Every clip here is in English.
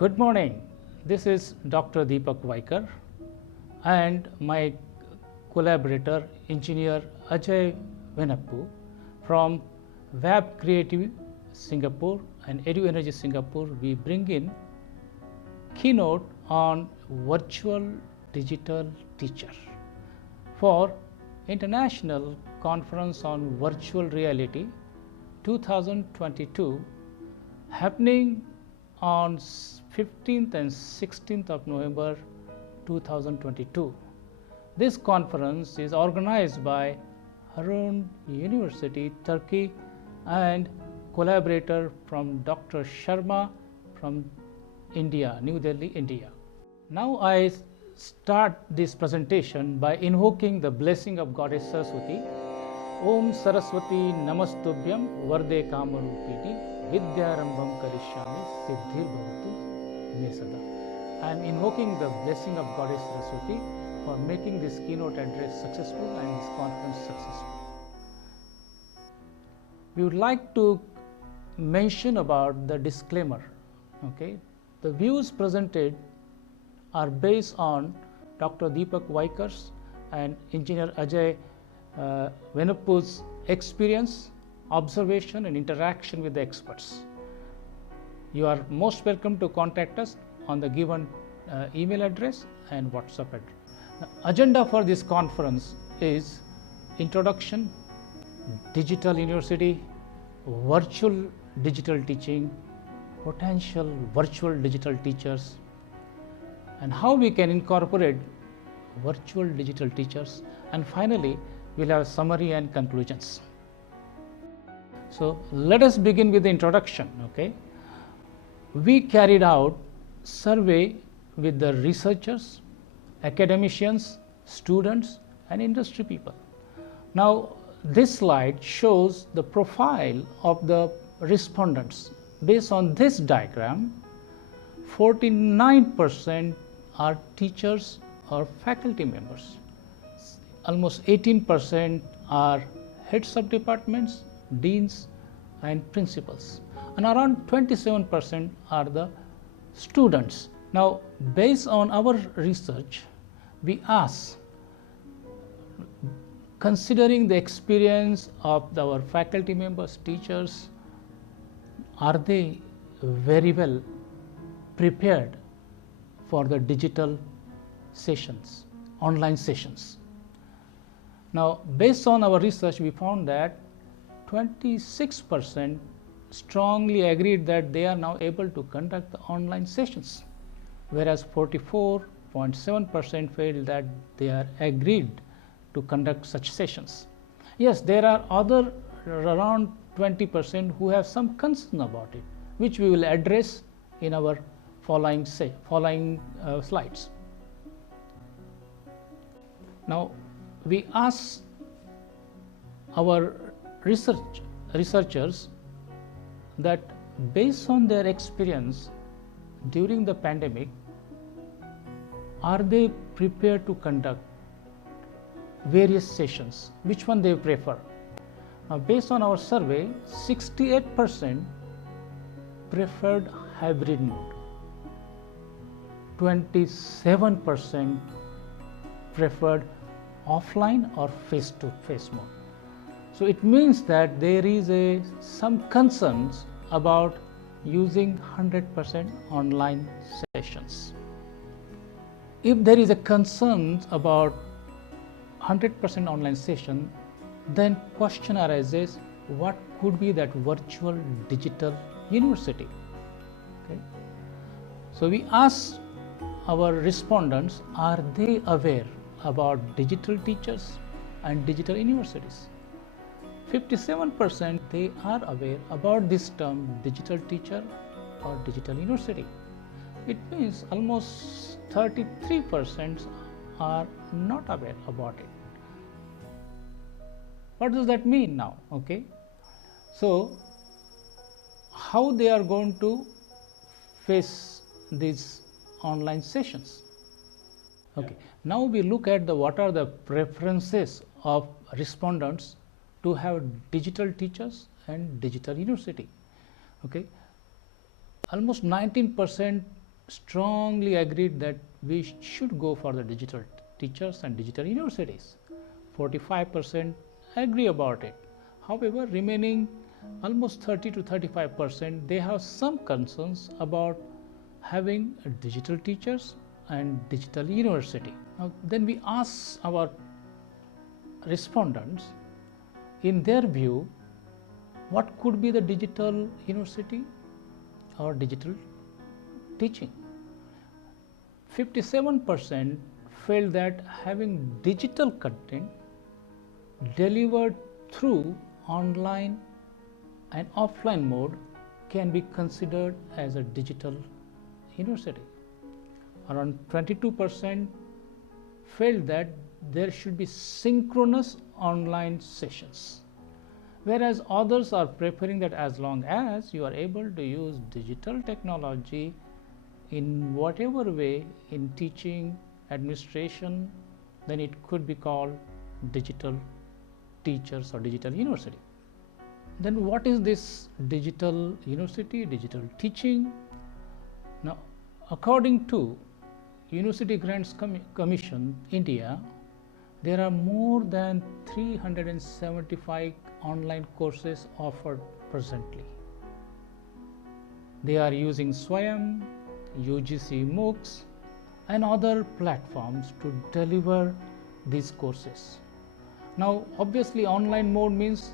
Good morning. This is Dr. Deepak Waikar and my collaborator, engineer Ajay from Web Creative Singapore and Edu Energy Singapore. We bring in Keynote on virtual digital teacher for International Conference on Virtual Reality 2022 happening on 15th and 16th of November 2022. This conference is organized by Harun University, Turkey, and collaborator from Dr. Sharma from India, New Delhi, India. Now I start this presentation by invoking the blessing of Goddess Saraswati. Om Saraswati Namastubhyam Varde Kamarupini Vidyarambham Karishyami Siddhir Bhavatu Me Sada. I am invoking the blessing of Goddess Saraswati for making this keynote address successful and this conference successful. We would like to mention about the disclaimer. Okay, the views presented are based on Dr. Deepak Waikar's and Engineer Ajay Venupu's experience, observation and interaction with the experts. You are most welcome to contact us on the given email address and WhatsApp address. The agenda for this conference is introduction, digital university, virtual digital teaching, potential virtual digital teachers, and how we can incorporate virtual digital teachers, and finally we'll have a summary and conclusions. So let us begin with the introduction. Okay, we carried out survey with the researchers, academicians, students and industry people. Now this slide shows the profile of the respondents. Based on this diagram, 49% are teachers or faculty members. Almost 18% are heads of departments, deans and principals, and around 27% are the students. Now based on our research, we ask, considering the experience of our faculty members, teachers, are they very well prepared for the digital sessions, online sessions? Now based on our research, we found that 26% strongly agreed that they are now able to conduct the online sessions, whereas 44.7% felt that they are agreed to conduct such sessions. Yes, there are other around 20% who have some concern about it, which we will address in our following slides. Now we ask our researchers that based on their experience during the pandemic, are they prepared to conduct various sessions, which one they prefer. Now based on our survey, 68% preferred hybrid mode, 27% preferred offline or face-to-face mode. So it means that there is some concerns about using 100% online sessions. If there is a concern about 100% online session, then question arises, what could be that virtual digital university? Okay. So we asked our respondents, are they aware about digital teachers and digital universities? 57% they are aware about this term digital teacher or digital university. It means almost 33% are not aware about it. What does that mean now? Okay, so how they are going to face these online sessions? Okay, now we look at what are the preferences of respondents to have digital teachers and digital university. Okay, almost 19% strongly agreed that we should go for the digital teachers and digital universities. 45% agree about it. However, remaining almost 30 to 35%, they have some concerns about having digital teachers and digital university. Now, then we ask our respondents, in their view, what could be the digital university or digital teaching? 57% felt that having digital content delivered through online and offline mode can be considered as a digital university. Around 22% felt that there should be synchronous online sessions, whereas others are preferring that as long as you are able to use digital technology in whatever way in teaching, administration, then it could be called digital teachers or digital university. Then what is this digital university, digital teaching? Now, according to University Grants Commission India, there are more than 375 online courses offered presently. They are using Swayam, UGC MOOCs and other platforms to deliver these courses. Now, obviously, online mode means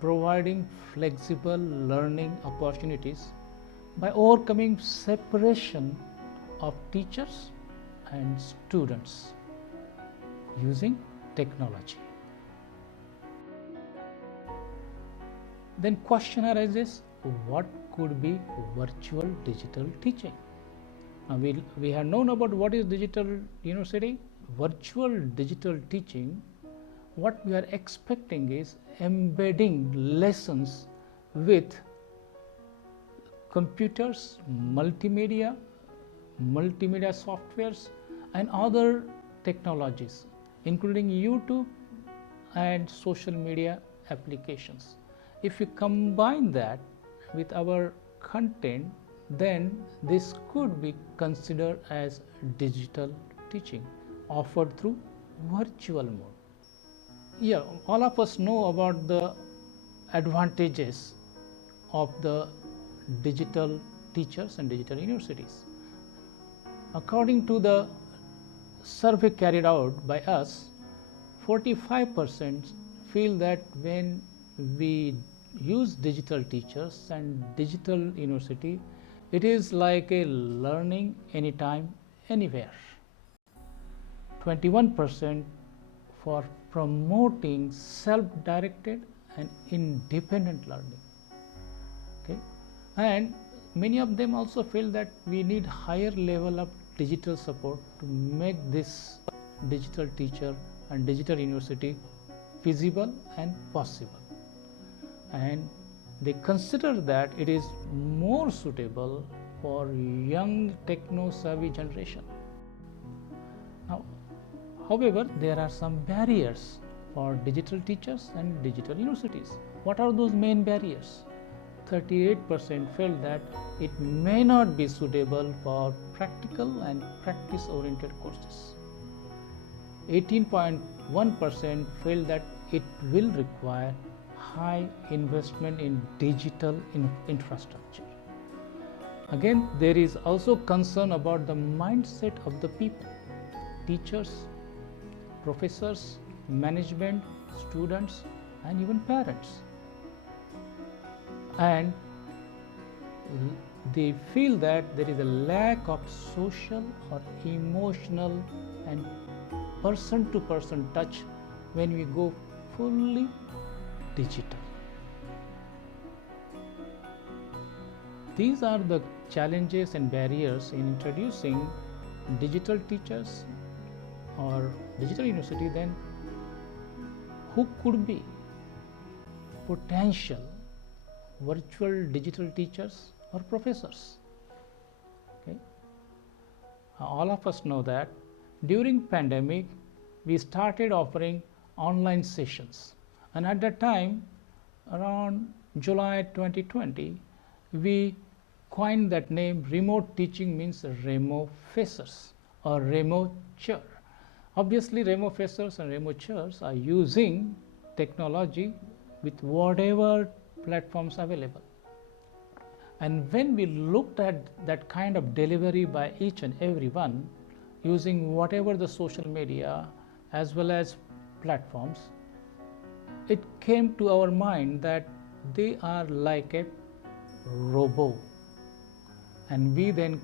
providing flexible learning opportunities by overcoming separation of teachers and students using technology. Then question arises, what could be virtual digital teaching? Now we have known about what is digital university. Virtual digital teaching, what we are expecting is embedding lessons with computers, multimedia softwares and other technologies, including YouTube and social media applications. If we combine that with our content, then this could be considered as digital teaching offered through virtual mode. Yeah, all of us know about the advantages of the digital teachers and digital universities. According to the survey carried out by us, 45% feel that when we use digital teachers and digital university, it is like a learning anytime, anywhere. 21% for promoting self-directed and independent learning. Okay? And many of them also feel that we need higher level of digital support to make this digital teacher and digital university feasible and possible. And they consider that it is more suitable for young techno-savvy generation. Now, however, there are some barriers for digital teachers and digital universities. What are those main barriers? 38% felt that it may not be suitable for practical and practice-oriented courses. 18.1% felt that it will require high investment in digital infrastructure. Again, there is also concern about the mindset of the people, teachers, professors, management, students, and even parents. And they feel that there is a lack of social or emotional and person-to-person touch when we go fully digital. These are the challenges and barriers in introducing digital teachers or digital university. Then who could be potential virtual digital teachers or professors? Okay. All of us know that during pandemic we started offering online sessions, and at that time around July 2020 we coined that name. Remote teaching means remote facers or remote chair. Obviously, remote facers and remote chairs are using technology with whatever platforms available. And when we looked at that kind of delivery by each and every one, using whatever the social media as well as platforms, it came to our mind that they are like a robo. And we then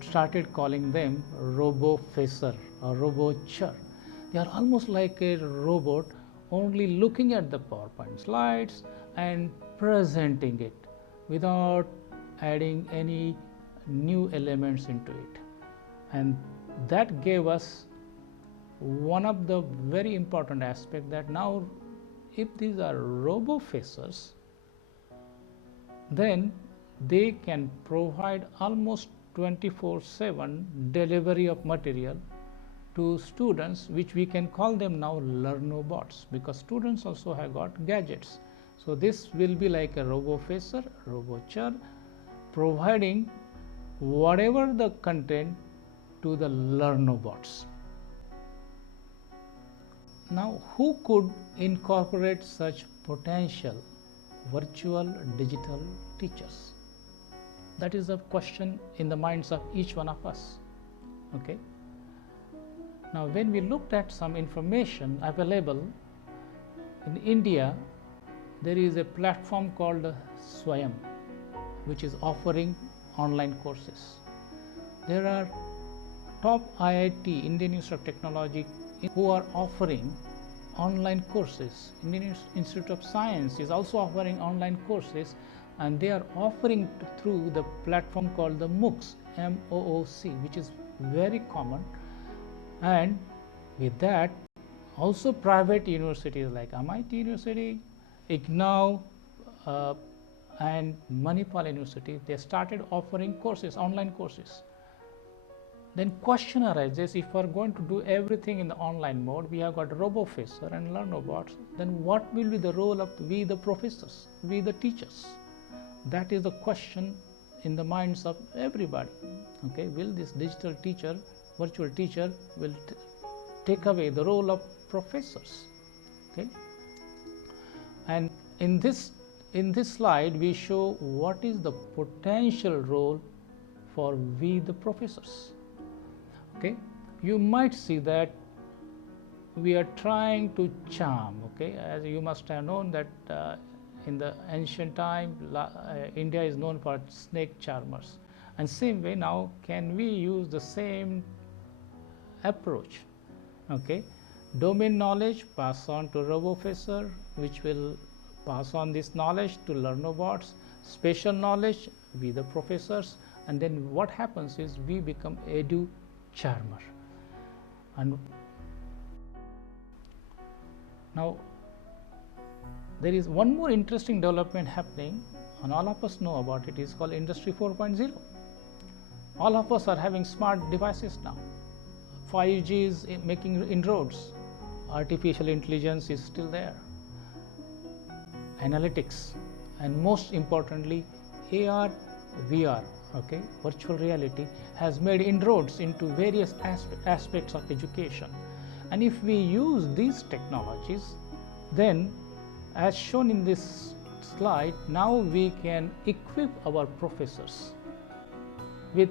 started calling them robo-facer or robo-chair. They are almost like a robot, only looking at the PowerPoint slides and presenting it without adding any new elements into it. And that gave us one of the very important aspects, that now if these are robo-facers, then they can provide almost 24/7 delivery of material to students, which we can call them now learnobots, because students also have got gadgets. So this will be like a robo-facer, robo-chair, providing whatever the content to the learnobots. Now, who could incorporate such potential virtual digital teachers? That is a question in the minds of each one of us. Okay. Now, when we looked at some information available in India, there is a platform called Swayam, which is offering online courses. There are top IIT, Indian Institute of Technology, who are offering online courses. Indian Institute of Science is also offering online courses, and they are offering through the platform called the MOOCs, M-O-O-C, which is very common. And with that, also private universities like MIT University, IGNOU, and Manipal University, they started offering courses, online courses. Then question arises, if we are going to do everything in the online mode, we have got robo-facer and learnobots, then what will be the role of we the professors, we the teachers? That is the question in the minds of everybody. Okay, will this digital teacher, virtual teacher, will take away the role of professors? Okay, and in this slide we show what is the potential role for we the professors. Okay, you might see that we are trying to charm. Okay, as you must have known that in the ancient time, India is known for snake charmers, and same way now can we use the same approach? Okay, domain knowledge pass on to robo-facer, which will pass on this knowledge to learnobots, special knowledge we the professors, and then what happens is we become edu charmer. And now there is one more interesting development happening, and all of us know about it. Is called Industry 4.0. All of us are having smart devices now. 5G is making inroads. Artificial intelligence is still there. Analytics, and most importantly, AR, VR, okay, virtual reality has made inroads into various aspects of education. And if we use these technologies, then as shown in this slide, now we can equip our professors with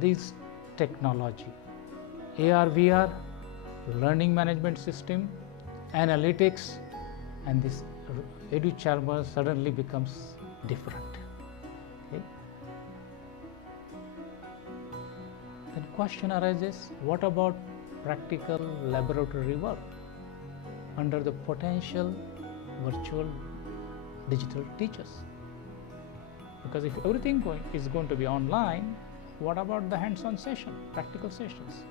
this technology. AR, VR, learning management system, analytics, and this edu charmer suddenly becomes different. Okay. Then question arises, what about practical laboratory work under the potential virtual digital teachers? Because if everything is going to be online, what about the hands-on session, practical sessions?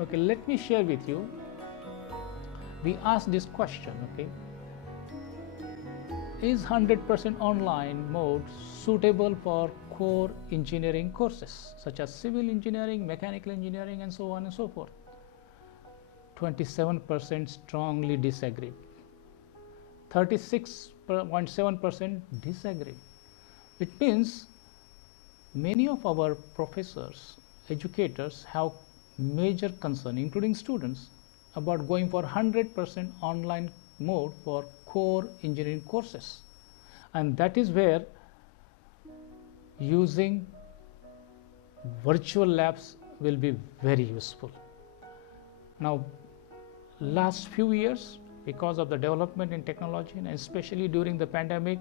Okay, let me share with you. We asked this question, okay, is 100% online mode suitable for core engineering courses such as civil engineering, mechanical engineering, and so on and so forth? 27% strongly disagree. 36.7% disagree. It means many of our professors, educators have major concern, including students, about going for 100% online mode for core engineering courses, and that is where using virtual labs will be very useful. Now, last few years, because of the development in technology and especially during the pandemic,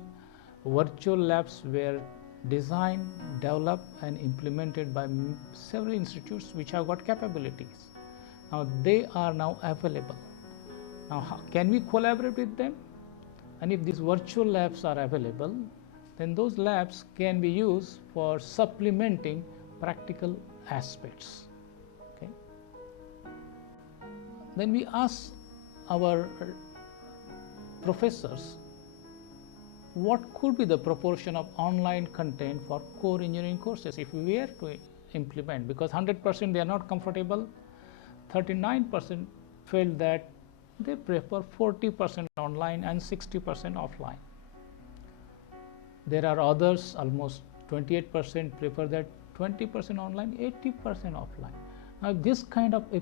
virtual labs were designed, developed and implemented by several institutes which have got capabilities. Now they are now available. Now how can we collaborate with them? And if these virtual labs are available, then those labs can be used for supplementing practical aspects. Okay. Then we ask our professors what could be the proportion of online content for core engineering courses if we were to implement, because 100% they are not comfortable. 39% felt that they prefer 40% online and 60% offline. There are others, almost 28% prefer that 20% online, 80% offline. Now this kind of a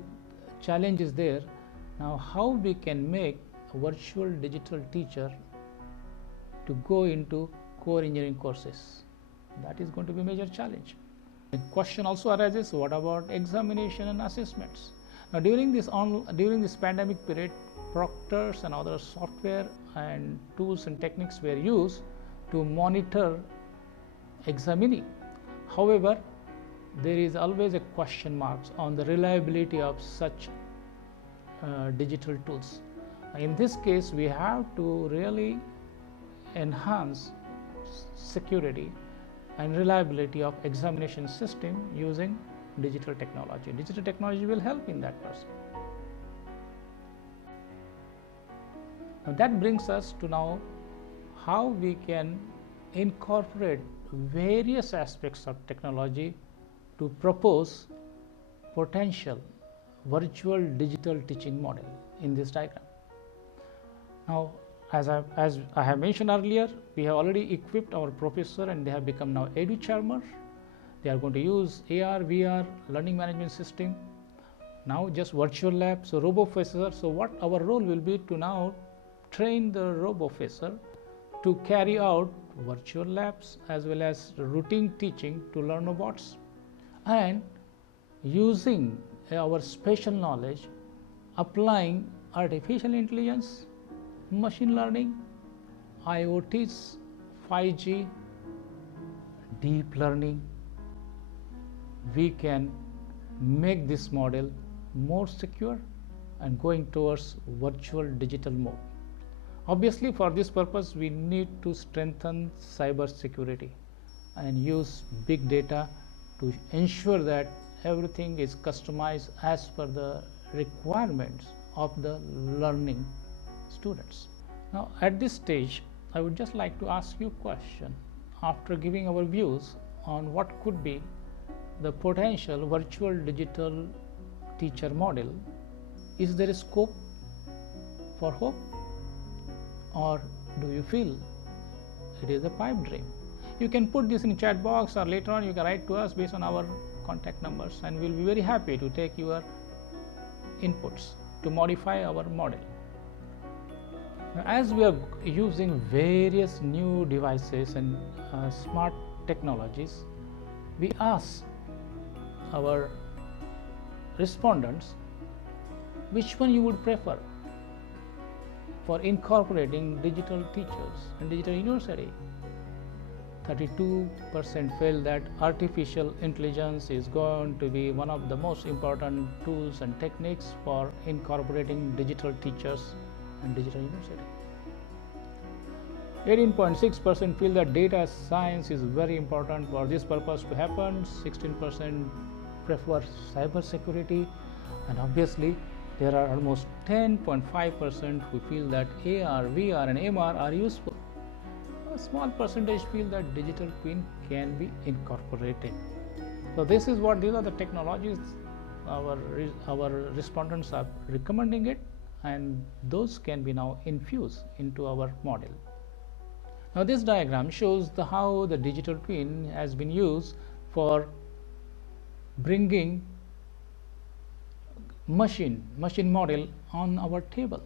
challenge is there. Now how we can make a virtual digital teacher to go into core engineering courses? That is going to be a major challenge. The question also arises, what about examination and assessments? Now during this pandemic period, proctors and other software and tools and techniques were used to monitor examinee. However, there is always a question mark on the reliability of such digital tools. In this case, we have to really enhance security and reliability of examination system using digital technology. Digital technology will help in that person. Now that brings us to now how we can incorporate various aspects of technology to propose potential virtual digital teaching model in this diagram. Now, as I have mentioned earlier, we have already equipped our professor and they have become now edu-charmer. They are going to use AR, VR, learning management system, now just virtual lab, so robo-professor. So what our role will be to now train the robo-professor to carry out virtual labs as well as routine teaching to learn robots, and using our spatial knowledge, applying artificial intelligence, machine learning, IoTs, 5G, deep learning, we can make this model more secure and going towards virtual digital mode. Obviously, for this purpose, we need to strengthen cyber security and use big data to ensure that everything is customized as per the requirements of the learning students. Now, at this stage, I would just like to ask you a question. After giving our views on what could be the potential virtual digital teacher model, is there a scope for hope, or do you feel it is a pipe dream? You can put this in chat box, or later on you can write to us based on our contact numbers, and we'll be very happy to take your inputs to modify our model. Now, as we are using various new devices and smart technologies, we ask our respondents which one you would prefer for incorporating digital teachers and digital university. 32% feel that artificial intelligence is going to be one of the most important tools and techniques for incorporating digital teachers and digital university. 18.6% feel that data science is very important for this purpose to happen. 16% prefer cyber security, and obviously there are almost 10.5% who feel that AR, VR and MR are useful. A small percentage feel that digital twin can be incorporated. So these are the technologies our respondents are recommending it, and those can be now infused into our model. Now this diagram shows how the digital twin has been used for bringing machine model on our table,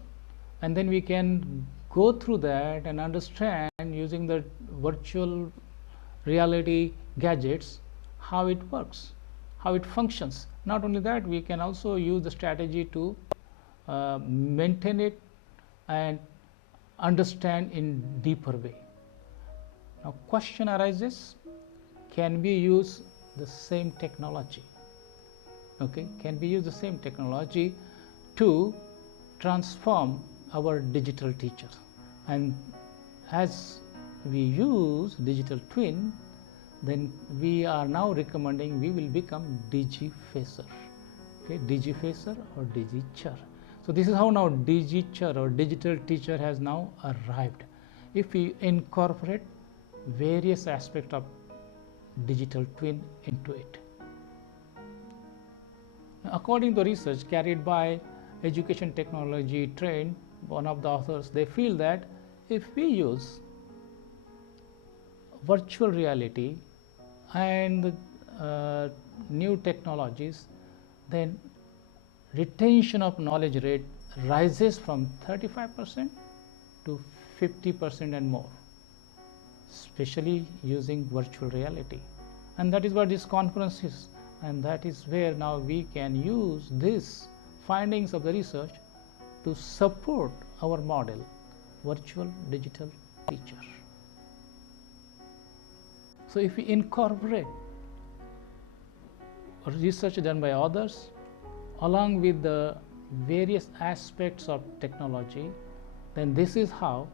and then we can go through that and understand using the virtual reality gadgets how it works, how it functions. Not only that, we can also use the strategy to maintain it and understand in deeper way. Now question arises, can we use the same technology? Okay, can we use the same technology to transform our digital teacher? And as we use digital twin, then we are now recommending we will become digifacer. Okay, digifacer or digichair. So this is how now digichair or digital teacher has now arrived. If we incorporate various aspects of digital twin into it. According to research carried by Education Technology Trend, one of the authors, they feel that if we use virtual reality and new technologies, then retention of knowledge rate rises from 35% to 50% and more, especially using virtual reality. And that is what this conference is, and that is where now we can use these findings of the research to support our model, virtual digital teacher. So if we incorporate research done by others along with the various aspects of technology, then this is how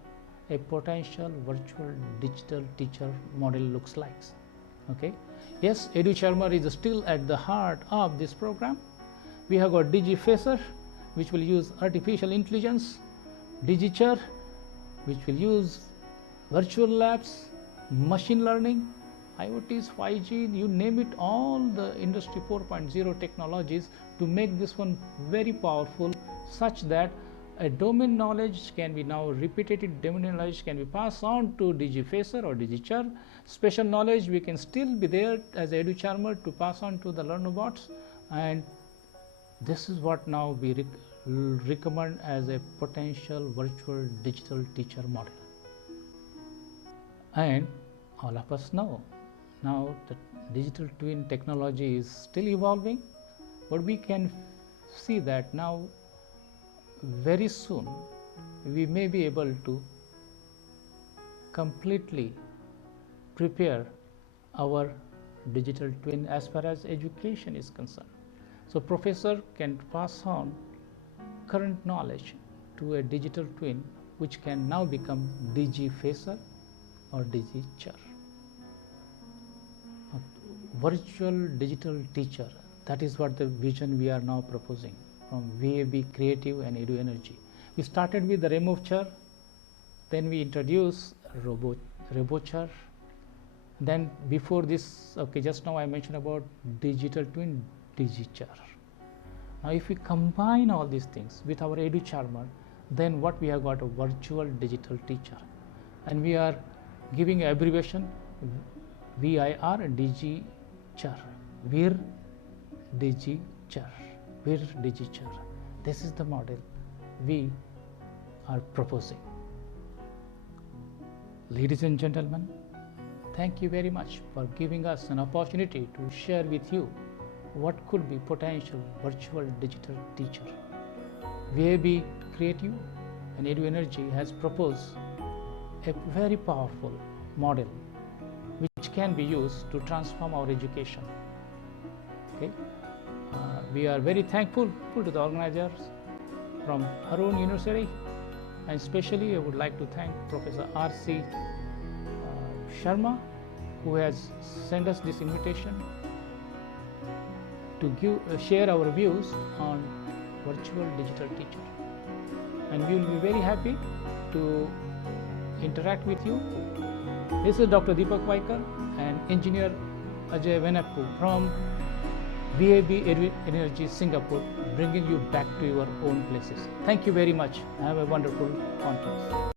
a potential virtual digital teacher model looks like. Okay. Yes, EduCharmer is still at the heart of this program. We have got digifacer, which will use artificial intelligence, digichair, which will use virtual labs, machine learning, IoTs, 5G, you name it, all the industry 4.0 technologies to make this one very powerful, such that a domain knowledge can be now repetitive domain knowledge can be passed on to digifacer or digichair. Special knowledge we can still be there as EduCharmer to pass on to the learnerbots, and this is what now we recommend as a potential virtual digital teacher model. And all of us know now the digital twin technology is still evolving, but we can see that now very soon we may be able to completely prepare our digital twin as far as education is concerned. So professor can pass on current knowledge to a digital twin, which can now become digifacer or digichair. Virtual digital teacher, that is what the vision we are now proposing from VAB Creative and Edu Energy. We started with the remote chair, then we introduced RoboChair. Then before this, okay, just now I mentioned about digital twin, digichair. Now if we combine all these things with our EduCharmer, then what we have got, a virtual digital teacher, and we are giving an abbreviation VIR digichair, VIR digichair, VIR digichair. This is the model we are proposing. Ladies and gentlemen, thank you very much for giving us an opportunity to share with you what could be potential virtual digital teacher. VAB Creative and Edu Energy has proposed a very powerful model which can be used to transform our education. Okay, we are very thankful to the organizers from Harun University, and especially I would like to thank Professor R.C. Sharma, who has sent us this invitation to share our views on virtual digital teacher, and we will be very happy to interact with you. This is Dr. Deepak Waikar and Engineer Ajay Venappu from VAB Energy Singapore, bringing you back to your own places. Thank you very much. Have a wonderful conference.